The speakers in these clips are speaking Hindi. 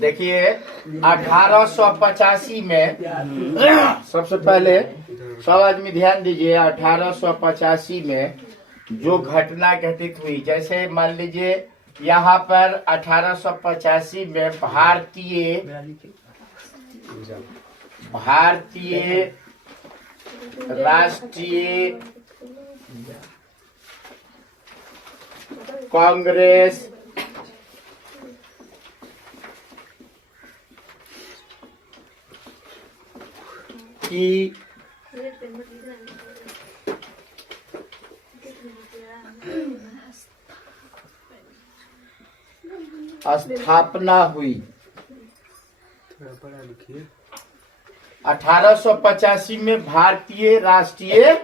देखिए 1885 में सबसे पहले सब आदमी ध्यान दीजिए। 1885 में जो घटना घटित हुई, जैसे मान लीजिए यहाँ पर 1885 में भारतीय राष्ट्रीय कांग्रेस की स्थापना हुई। 1885 में भारतीय राष्ट्रीय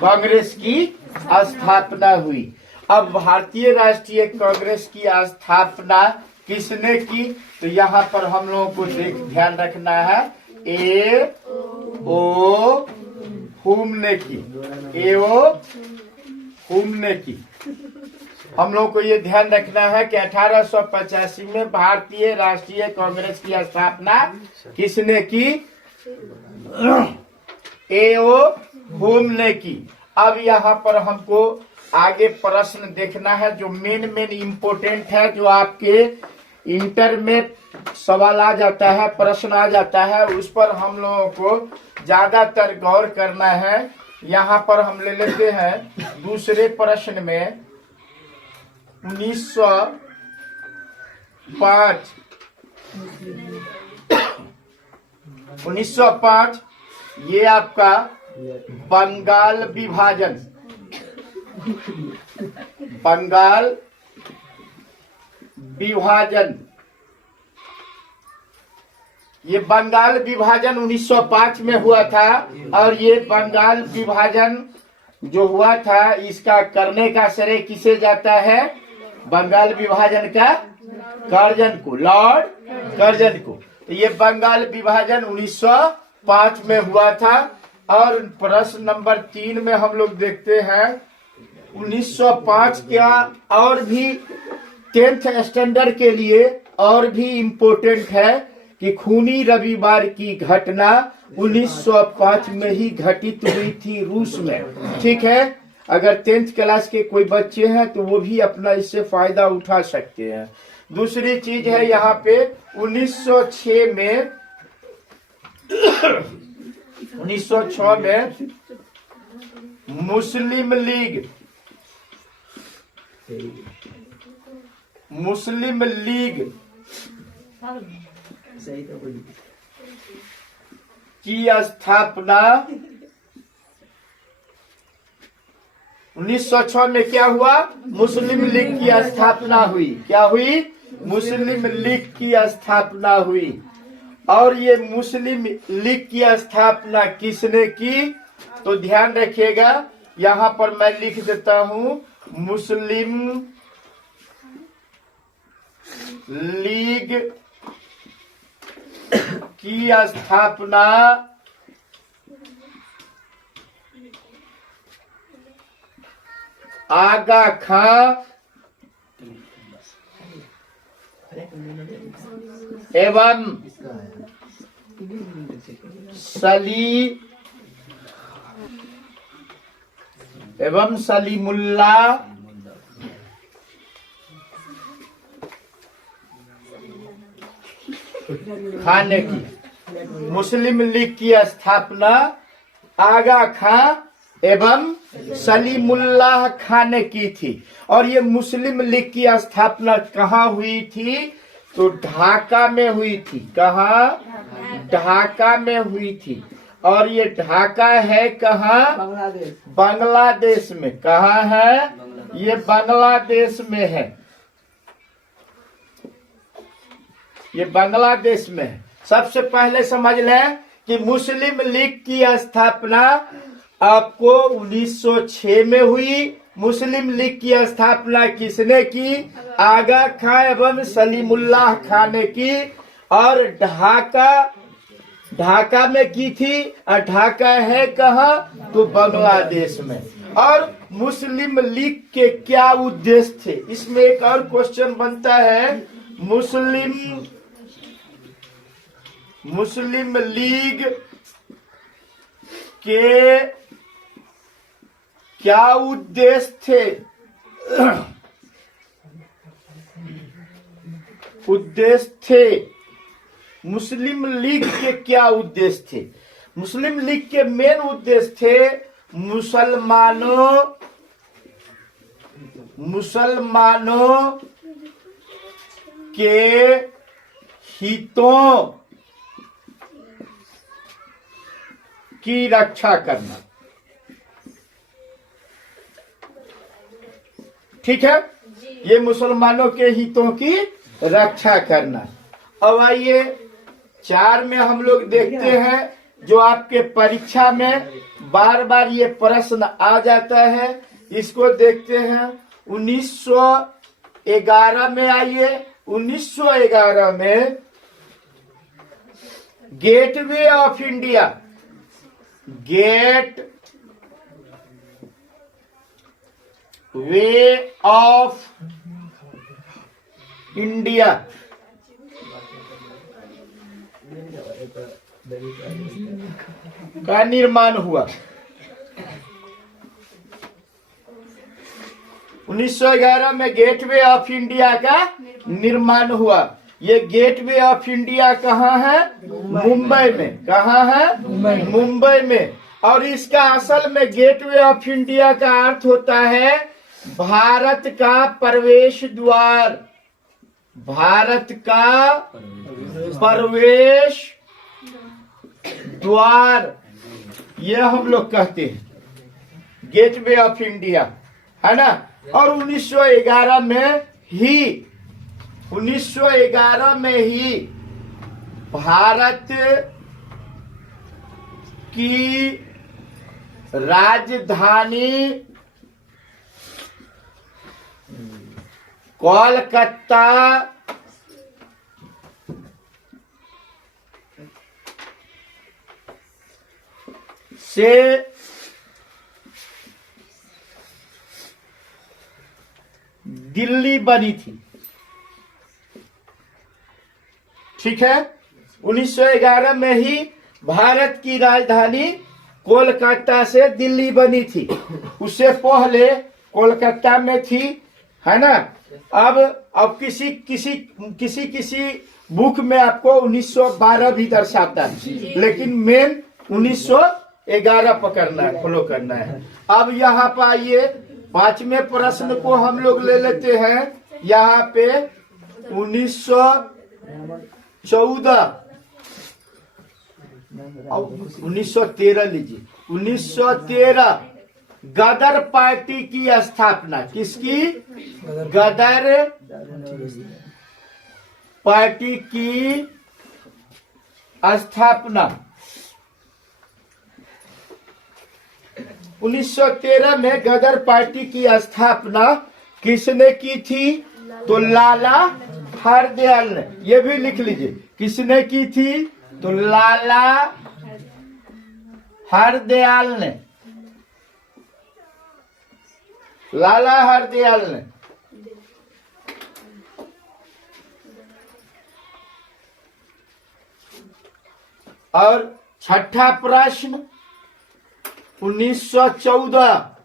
कांग्रेस की स्थापना हुई। अब भारतीय राष्ट्रीय कांग्रेस की स्थापना किसने की? तो यहाँ पर हम लोगों को ध्यान रखना है, ए ओ हुम ने की। ए ओ हुम ने की। हम लोग को ये ध्यान रखना है कि 1885 में भारतीय राष्ट्रीय कांग्रेस की स्थापना किसने की? ए.ओ. हुम ने की। अब यहाँ पर हमको आगे प्रश्न देखना है जो मेन इम्पोर्टेंट है, जो आपके इंटर में सवाल आ जाता है, प्रश्न आ जाता है, उस पर हम लोगों को ज्यादातर गौर करना है। यहाँ पर हम ले लेते हैं दूसरे प्रश्न में 1905 ये आपका बंगाल विभाजन, ये बंगाल विभाजन 1905 में हुआ था। और ये बंगाल विभाजन जो हुआ था, इसका करने का श्रेय किसे जाता है? बंगाल विभाजन का कर्जन को, लॉर्ड कर्जन को। तो ये बंगाल विभाजन 1905 में हुआ था। और प्रश्न नंबर 3 में हम लोग देखते हैं 1905 का और भी 10th स्टैंडर्ड के लिए और भी इम्पोर्टेंट है कि खूनी रविवार की घटना 1905 में ही घटित हुई थी रूस में। ठीक है, अगर 10th क्लास के कोई बच्चे हैं तो वो भी अपना इससे फायदा उठा सकते हैं। दूसरी चीज है यहाँ पे 1906 में 1906 में मुस्लिम लीग की स्थापना 1906 में क्या हुआ? मुस्लिम लीग की स्थापना हुई। क्या हुई? मुस्लिम लीग की स्थापना हुई। और ये मुस्लिम लीग की स्थापना किसने की? तो ध्यान रखिएगा, यहाँ पर मैं लिख देता हूँ, मुस्लिम लीग की स्थापना आगा खां एवं सलीमुल्लाह खान ने की। मुस्लिम लीग की स्थापना आगा खां एवं सलीमुल्लाह खान ने की थी। और ये मुस्लिम लीग की स्थापना कहाँ हुई थी? तो ढाका में हुई थी। कहाँ? ढाका में हुई थी। और ये ढाका है कहाँ? बांग्लादेश में। कहाँ है? ये बांग्लादेश में है। ये बांग्लादेश में है। सबसे पहले समझ लें कि मुस्लिम लीग की स्थापना आपको 1906 में हुई। मुस्लिम लीग की स्थापना किसने की? आगा खां एवं सलीमुल्लाह खान ने की। और ढाका में की थी। और ढाका है कहाँ? तो बांग्लादेश में। और मुस्लिम लीग के क्या उद्देश्य थे? इसमें एक और क्वेश्चन बनता है, मुस्लिम मुस्लिम लीग के क्या उद्देश्य थे? उद्देश्य थे, मुस्लिम लीग के क्या उद्देश्य थे? मुस्लिम लीग के मेन उद्देश्य थे मुसलमानों के हितों की रक्षा करना। ठीक है, ये मुसलमानों के हितों की रक्षा करना। अब आइए 4 में हम लोग देखते हैं, जो आपके परीक्षा में बार बार ये प्रश्न आ जाता है, इसको देखते हैं। 1911 में आइए, 1911 में gateway of India, gateway of India का निर्माण हुआ। 1911 में गेटवे ऑफ इंडिया का निर्माण हुआ। ये गेटवे ऑफ इंडिया कहाँ है? मुंबई में। कहाँ है? मुंबई में। और इसका असल में गेटवे ऑफ इंडिया का अर्थ होता है भारत का प्रवेश द्वार। भारत का प्रवेश द्वार, ये हम लोग कहते हैं गेटवे ऑफ इंडिया, है ना। और 1911 में ही भारत की राजधानी कोलकाता से दिल्ली बनी थी। ठीक है, 1911 में ही भारत की राजधानी कोलकाता से दिल्ली बनी थी। उससे पहले कोलकाता में थी, है ना। अब किसी बुक में आपको 1912 भी दर्शाता है, लेकिन मेन 1911 पकड़ना है, फॉलो करना है। अब यहाँ पर आइए, 5वें प्रश्न को हम लोग ले लेते हैं। यहाँ पे 1914 1913 लीजिए। 1913 गदर पार्टी की स्थापना। किसकी? गदर पार्टी की स्थापना 1913 में गदर पार्टी की स्थापना किसने की थी? तो लाला हरदयाल ने। ये भी लिख लीजिए, किसने की थी? तो लाला हरदयाल ने। लाला हरदयाल ने। और छठा प्रश्न 1914,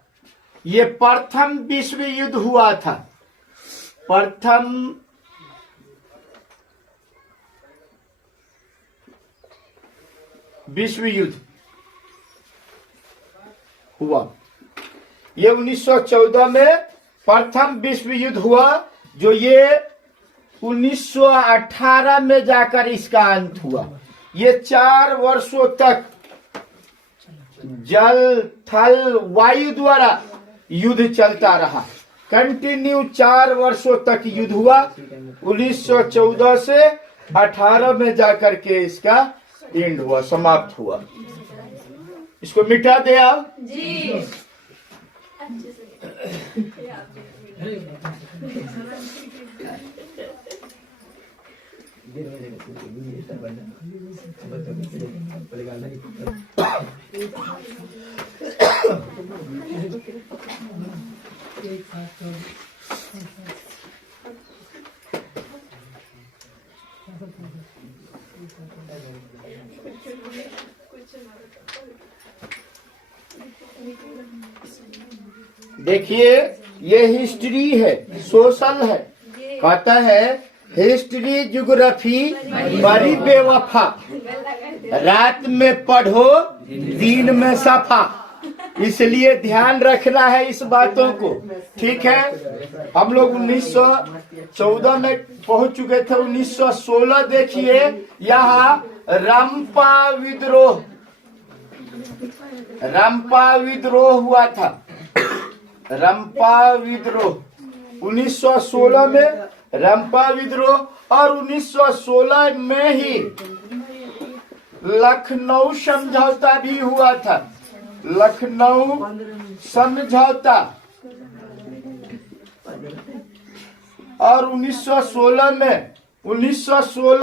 ये प्रथम विश्व युद्ध हुआ था। प्रथम विश्व युद्ध हुआ। ये 1914 में प्रथम विश्व युद्ध हुआ, जो ये 1918 में जाकर इसका अंत हुआ। ये 4 वर्षों तक जल थल वायु द्वारा युद्ध चलता रहा। कंटिन्यू 4 वर्षों तक युद्ध हुआ। 1914 से 18 में जाकर के इसका एंड हुआ, समाप्त हुआ। इसको मिटा दे आप जी। देखिए ये हिस्ट्री है, सोशल है। कहता है हिस्ट्री ज्योग्राफी बड़ी बेवफा, रात में पढ़ो दिन में सफा। इसलिए ध्यान रखना है इस बातों को, ठीक है। हम लोग 1914 में पहुंच चुके थे। 1916 देखिए यहाँ रंपा विद्रोह हुआ था। रंपा विद्रोह 1916 में रंपा विद्रोह, और 1916 में ही लखनऊ समझौता भी हुआ था। लखनऊ समझौता, और 1916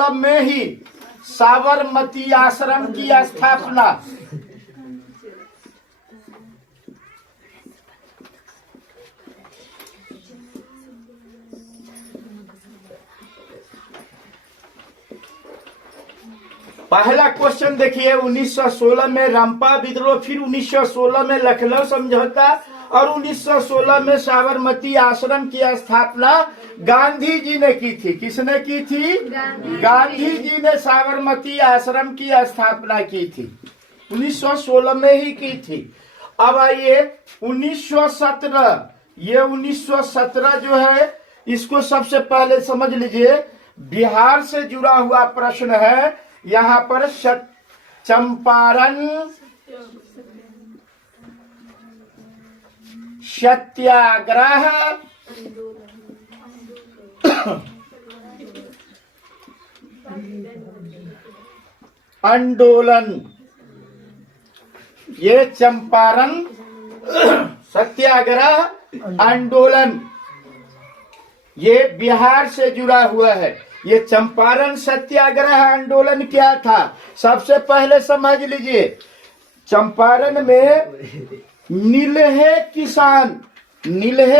में ही साबरमती आश्रम की स्थापना। पहला क्वेश्चन देखिए, 1916 में रंपा विद्रोह, फिर 1916 में लखनऊ समझौता, और 1916 में साबरमती आश्रम की स्थापना गांधी जी ने की थी। किसने की थी? गांधी जी ने साबरमती आश्रम की स्थापना की थी, 1916 में ही की थी। अब आइए 1917, ये 1917 जो है इसको सबसे पहले समझ लीजिए। बिहार से जुड़ा हुआ प्रश्न है। यहाँ पर चंपारण सत्याग्रह आंदोलन, ये चंपारण सत्याग्रह आंदोलन ये बिहार से जुड़ा हुआ है। ये चंपारण सत्याग्रह आंदोलन क्या था? सबसे पहले समझ लीजिए, चंपारण में नीलहे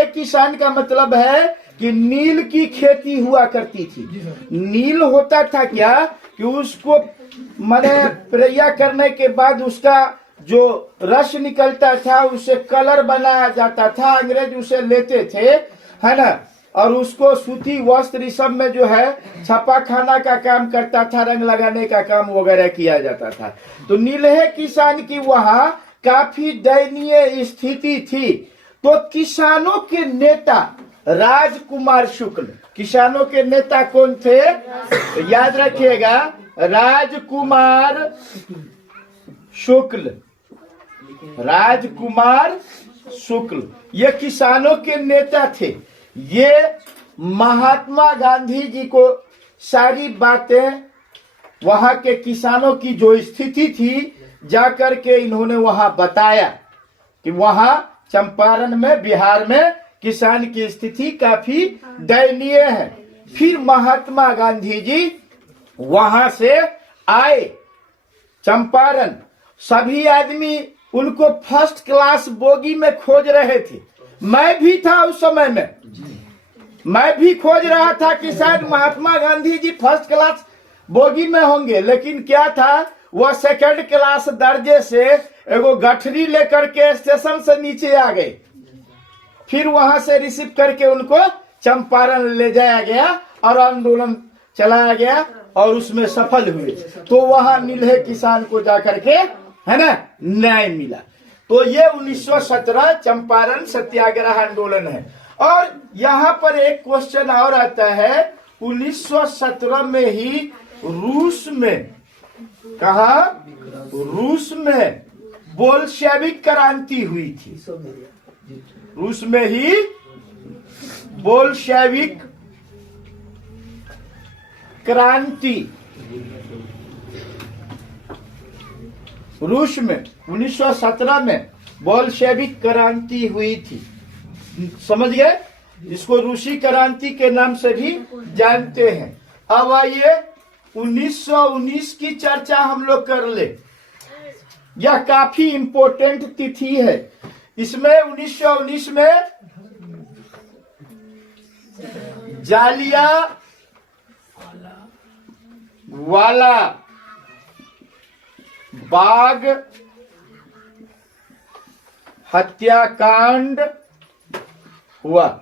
किसान का मतलब है कि नील की खेती हुआ करती थी। नील होता था क्या कि उसको माने प्रक्रिया करने के बाद उसका जो रस निकलता था उससे कलर बनाया जाता था। अंग्रेज उसे लेते थे, है ना, और उसको सूती वस्त्र इस सब में जो है छपा खाना का काम करता था, रंग लगाने का काम वगैरह किया जाता था। तो नीलहे किसान की वहां काफी दयनीय स्थिति थी। तो किसानों के नेता राजकुमार शुक्ल, किसानों के नेता कौन थे? याद रखिएगा, राजकुमार शुक्ल, राजकुमार शुक्ल ये किसानों के नेता थे। ये महात्मा गांधी जी को सारी बातें वहां के किसानों की जो स्थिति थी जाकर के इन्होंने वहां बताया कि वहां चंपारण में, बिहार में किसान की स्थिति काफी दयनीय है। फिर महात्मा गांधी जी वहां से आए चंपारण। सभी आदमी उनको फर्स्ट क्लास बोगी में खोज रहे थे। मैं भी था उस समय में, मैं भी खोज रहा था कि शायद Mahatma Gandhi ji first class bogie में होंगे, लेकिन क्या था, वह सेकंड क्लास दर्जे से एगो गठरी लेकर के स्टेशन से नीचे आ गए। फिर वहां से रिसीव करके उनको चंपारण ले जाया गया और आंदोलन चलाया गया और उसमें सफल हुए। तो वहां नीलहे किसान को जाकर के, है ना, न्याय मिला। तो ये 1917 चंपारण सत्याग्रह आंदोलन है। और यहाँ पर एक क्वेश्चन और आता है, 1917 में ही रूस में, कहा, रूस में बोल्शेविक क्रांति हुई थी। रूस में ही बोल्शेविक क्रांति, रूस में 1917 में बोल्शेविक क्रांति हुई थी। समझ गए? इसको रूसी क्रांति के नाम से भी जानते हैं। अब आइए 1919 की चर्चा हम लोग कर ले। यह काफी इंपॉर्टेंट तिथि है। इसमें 1919 में वाला बाग हत्याकांड हुआ।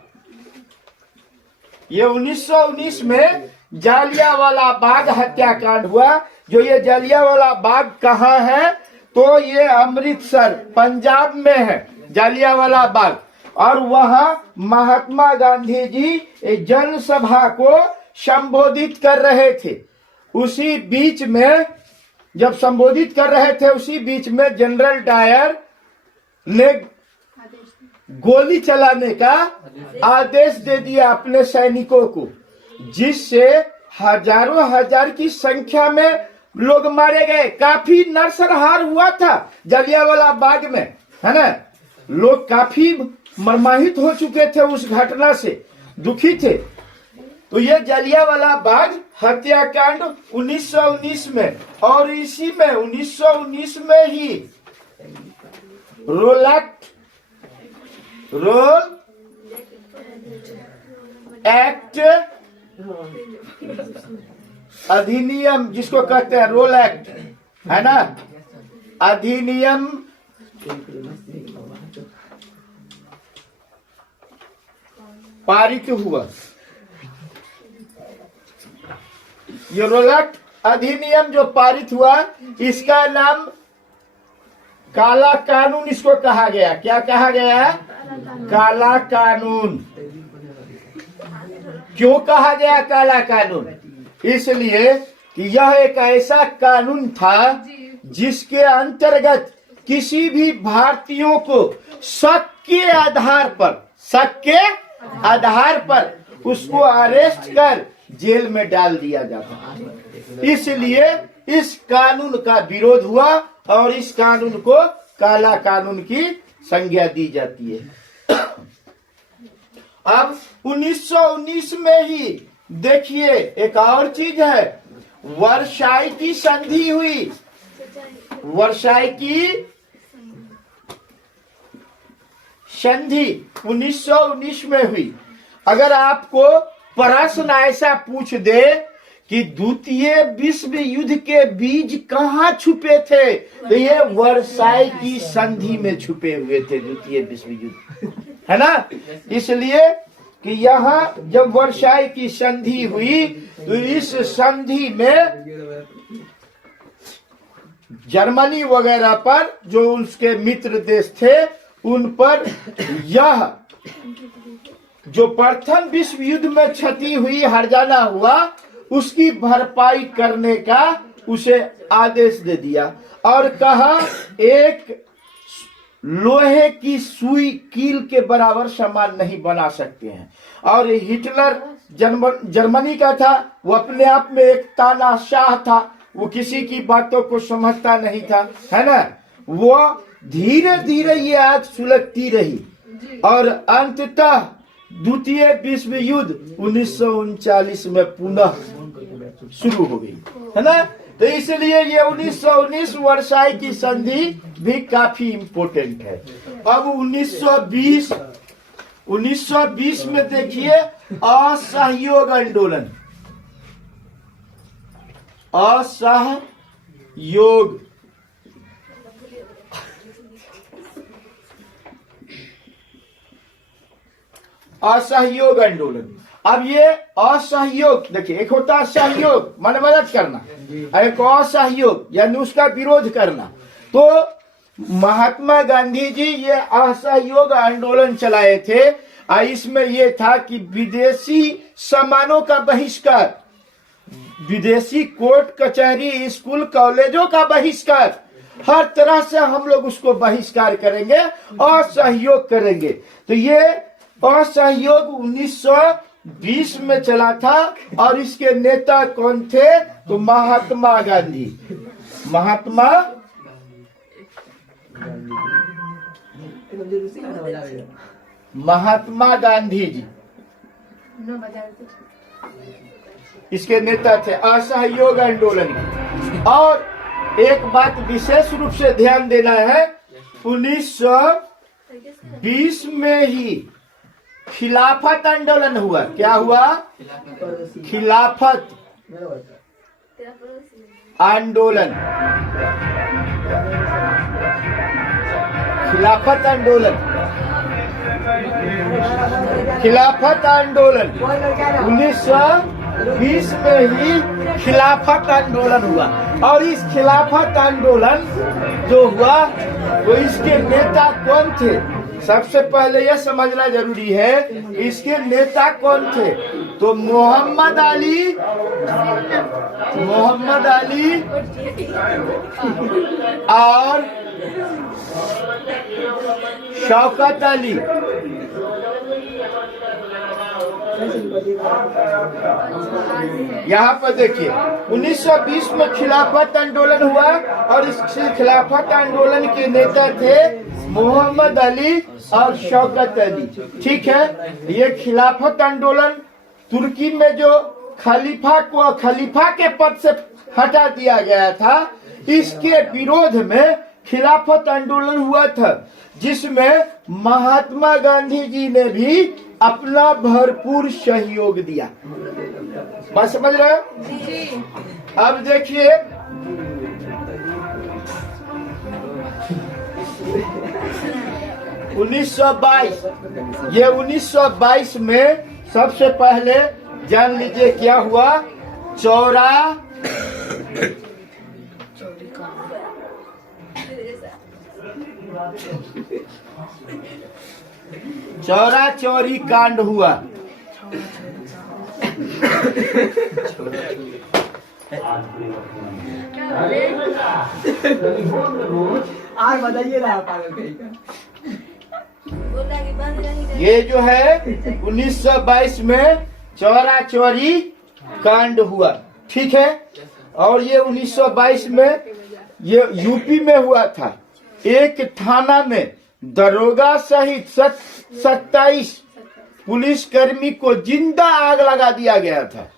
ये 1919 में जालियांवाला बाग हत्याकांड हुआ। जो ये जालियांवाला बाग कहाँ है? तो ये अमृतसर पंजाब में है जालियांवाला बाग। और वहां महात्मा गांधी जी जनसभा को संबोधित कर रहे थे। उसी बीच में जब संबोधित कर रहे थे, उसी बीच में जनरल डायर ने गोली चलाने का आदेश दे दिया अपने सैनिकों को, जिससे हजारों हजार की संख्या में लोग मारे गए। काफी नरसंहार हुआ था जालियांवाला बाग में, है ना। लोग काफी मर्माहित हो चुके थे उस घटना से, दुखी थे। तो ये जालियांवाला बाग हत्याकांड 1919 में, और इसी में 1919 में ही रोल एक्ट अधिनियम, जिसको कहते हैं रोल एक्ट, है ना, अधिनियम पारित हुआ। ये रोल एक्ट अधिनियम जो पारित हुआ, इसका नाम काला कानून इसको कहा गया। क्या कहा गया? काला कानून। क्यों कहा गया काला कानून? इसलिए कि यह एक ऐसा कानून था जिसके अंतर्गत किसी भी भारतीयों को शक के आधार पर उसको अरेस्ट कर जेल में डाल दिया जाता। इसलिए इस कानून का विरोध हुआ और इस कानून को काला कानून की संज्ञा दी जाती है। अब 1919 में ही देखिए एक और चीज है, वर्साई की संधि हुई। वर्साई की संधि 1919 में हुई। अगर आपको प्रश्न ऐसा पूछ दे कि द्वितीय विश्व युद्ध के बीज कहाँ छुपे थे, तो ये वर्साई की संधि में छुपे हुए थे द्वितीय विश्व युद्ध, है ना। इसलिए कि यहाँ जब वर्साई की संधि हुई तो इस संधि में जर्मनी वगैरह पर, जो उसके मित्र देश थे, उन पर यह जो प्रथम विश्व युद्ध में क्षति हुई, हर्जाना हुआ, उसकी भरपाई करने का उसे आदेश दे दिया। और कहा एक लोहे की सुई कील के बराबर सामान नहीं बना सकते हैं। और हिटलर जर्मनी का था, वो अपने आप में एक तानाशाह था, वो किसी की बातों को समझता नहीं था, है ना। वो धीरे धीरे ये आग सुलगती रही और अंततः द्वितीय विश्व युद्ध 1939 में पुनः शुरू हो गई, है ना। तो इसलिए ये 1919 वर्साई की संधि भी काफी इम्पोर्टेंट है। अब 1920 में देखिए असहयोग आंदोलन। असहयोग आंदोलन। अब ये असहयोग, देखिए एक होता है सहयोग माने मदद करना, एक असहयोग यानी उसका विरोध करना। तो महात्मा गांधी जी ये असहयोग आंदोलन चलाए थे। इसमें ये था कि विदेशी सामानों का बहिष्कार, विदेशी कोर्ट कचहरी स्कूल कॉलेजों का बहिष्कार, हर तरह से हम लोग उसको बहिष्कार करेंगे और सहयोग करेंगे। तो ये असहयोग 1920 में चला था। और इसके नेता कौन थे? तो महात्मा गांधी, महात्मा गांधी जी इसके नेता थे असहयोग आंदोलन। और एक बात विशेष रूप से ध्यान देना है, 1920 में ही खिलाफत आंदोलन हुआ। क्या हुआ? खिलाफत आंदोलन, खिलाफत आंदोलन, खिलाफत आंदोलन 1920 में ही खिलाफत आंदोलन हुआ। और इस खिलाफत आंदोलन जो हुआ वो इसके नेता कौन थे, सबसे पहले यह समझना जरूरी है इसके नेता कौन थे। तो मोहम्मद अली और शौकत अली। यहाँ पर देखिए 1920 में खिलाफत आंदोलन हुआ और इस खिलाफत आंदोलन के नेता थे मोहम्मद अली और शौकत अली। ठीक है, ये खिलाफत आंदोलन तुर्की में जो खलीफा के पद से हटा दिया गया था, इसके विरोध में खिलाफत आंदोलन हुआ था, जिसमें महात्मा गांधी जी ने भी अपना भरपूर सहयोग दिया। बात समझ रहे हो? अब देखिए 1922, ये 1922 में सबसे पहले जान लीजिए क्या हुआ। चौरा चौरी कांड हुआ। आज बताइए ना पागल। ये जो है 1922 में चौरा चौरी कांड हुआ। ठीक है, और ये 1922 में ये यूपी में हुआ था। एक थाना में दरोगा सहित 27 पुलिसकर्मी को जिंदा आग लगा दिया गया था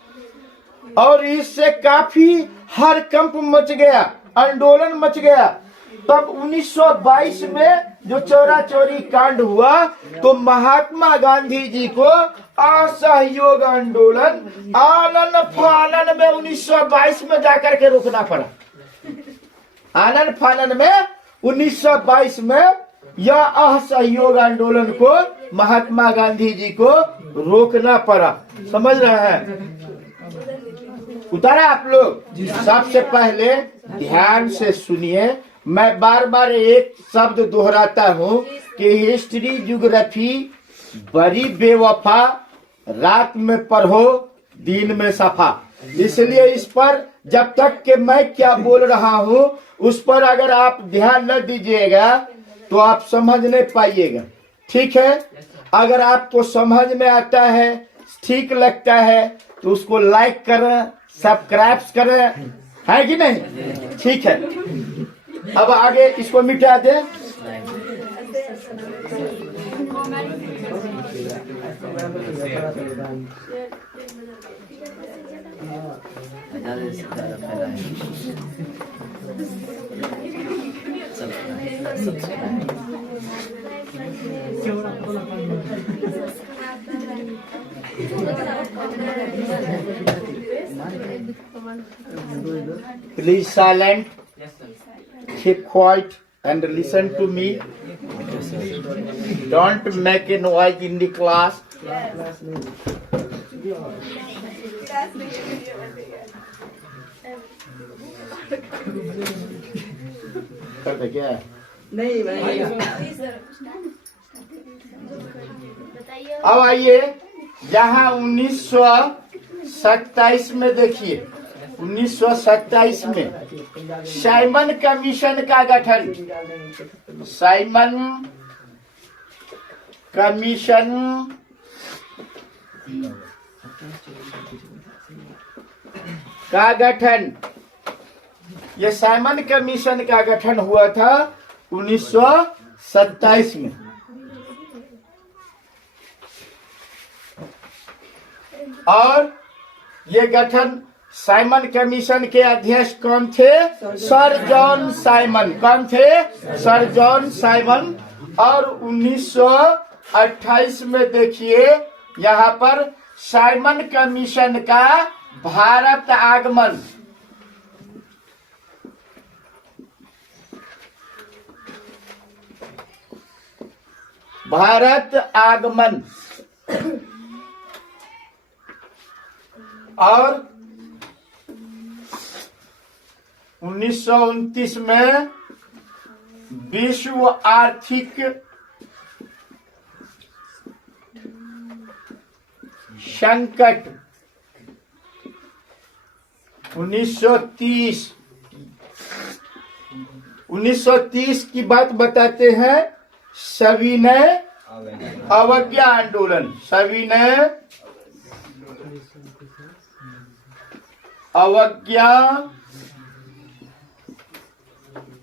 और इससे काफी हड़कंप मच गया, आंदोलन मच गया। तब 1922 में जो चौरा चौरी कांड हुआ तो महात्मा गांधी जी को असहयोग आंदोलन आनन फानन में 1922 में जाकर के रोकना पड़ा। आनन फानन में 1922 में यह असहयोग आंदोलन को महात्मा गांधी जी को रोकना पड़ा। समझ रहे हैं? उतारा आप लोग? सबसे पहले ध्यान से सुनिए, मैं बार बार एक शब्द दोहराता हूँ कि हिस्ट्री ज्योग्राफी बड़ी बेवफा, रात में पढ़ो दिन में सफा। इसलिए इस पर जब तक कि मैं क्या बोल रहा हूँ उस पर अगर आप ध्यान न दीजिएगा तो आप समझ नहीं पाइएगा। ठीक है, अगर आपको समझ में आता है, ठीक लगता है तो उसको लाइक करें, सब्सक्राइब करें, है कि नहीं? ठीक है, अब आगे इसको मिटा दे। Please silent, keep quiet and listen to me. Don't make a noise in the class. करते क्या है? नहीं अब आइए यहाँ 1927 में देखिए, 1927 में साइमन कमीशन का गठन, साइमन कमीशन का गठन, ये साइमन कमीशन का गठन हुआ था 1927 में। और ये गठन साइमन कमीशन के अध्यक्ष कौन थे? Sir John Simon. कौन थे? Sir John Simon. और 1928 में देखिए यहाँ पर साइमन कमीशन का भारत आगमन, भारत आगमन और 1929 में विश्व आर्थिक संकट 1930 की बात बताते हैं। सविनय अवज्ञा आंदोलन, सविनय अवज्ञा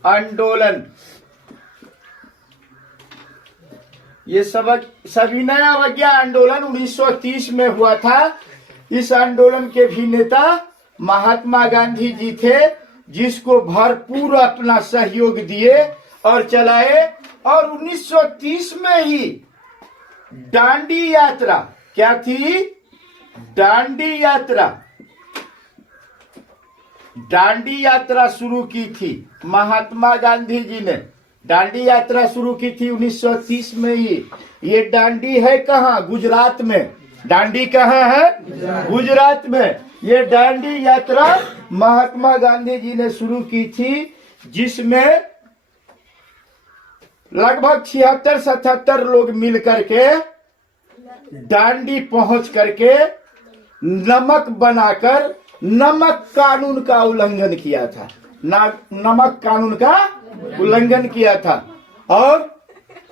आंदोलन, ये सविनय अवज्ञा आंदोलन 1930 में हुआ था। इस आंदोलन के भी नेता महात्मा गांधी जी थे, जिसको भरपूर अपना सहयोग दिए और चलाए। और 1930 में ही दांडी यात्रा, क्या थी? दांडी यात्रा, दांडी यात्रा शुरू की थी। महात्मा गांधी जी ने दांडी यात्रा शुरू की थी 1930 में ही। ये दांडी है कहाँ? गुजरात में। दांडी कहाँ है? गुजरात में। ये दांडी यात्रा महात्मा गांधी जी ने शुरू की थी, जिसमें लगभग 76-77 लोग मिल करके दांडी पहुंच करके नमक बनाकर नमक कानून का उल्लंघन किया था। नमक कानून का उल्लंघन किया था। और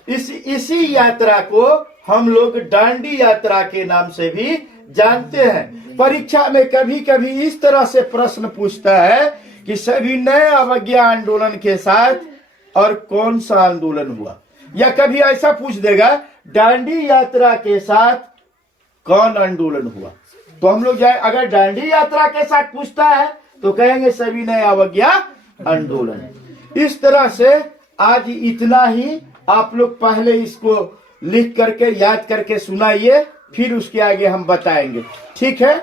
इसी यात्रा को हम लोग दांडी यात्रा के नाम से भी जानते हैं। परीक्षा में कभी कभी इस तरह से प्रश्न पूछता है कि सविनय अवज्ञा आंदोलन के साथ और कौन सा आंदोलन हुआ, या कभी ऐसा पूछ देगा दांडी यात्रा के साथ कौन आंदोलन हुआ। तो हम लोग जाए, अगर दांडी यात्रा के साथ पूछता है तो कहेंगे सविनय अवज्ञा आंदोलन। इस तरह से आज इतना ही। आप लोग पहले इसको लिख करके याद करके सुनाइए, फिर उसके आगे हम बताएंगे। ठीक है?